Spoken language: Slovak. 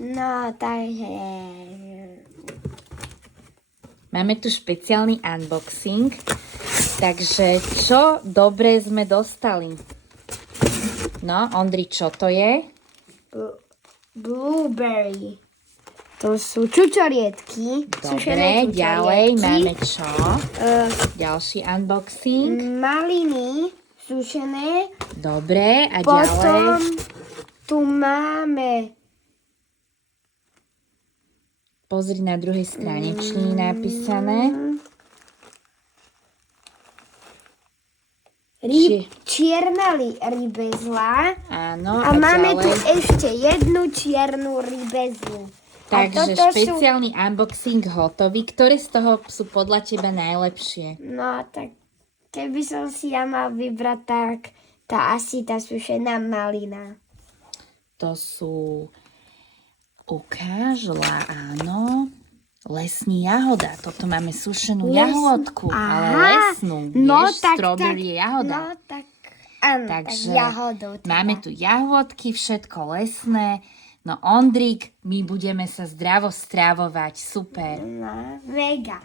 No, takže... Máme tu špeciálny unboxing, takže čo dobre sme dostali? No, Ondri, čo to je? Blueberry. To sú čučoriedky. Dobre, ďalej máme čo? Ďalší unboxing. Maliny sušené. Dobre, a Potom ďalej? tu máme Pozri na druhej strane, či je napísané. čierna rybezla. Áno, A máme tu ďalej. ešte jednu čiernu rybezlu. Takže toto špeciálny unboxing hotový. Ktoré z toho sú podľa teba najlepšie? No, tak keby som si ja mal vybrať, tak asi tá sušená malina. To sú... Ukážla, áno. Lesní jahoda. Toto máme sušenú jahodku, ale lesnú. No, Vieš, tak, strawberry je jahoda. No, tak, áno, Takže tak jahodou. Teda. máme tu jahodky, všetko lesné. No Ondrík, my budeme sa zdravo stravovať. Super. No, mega.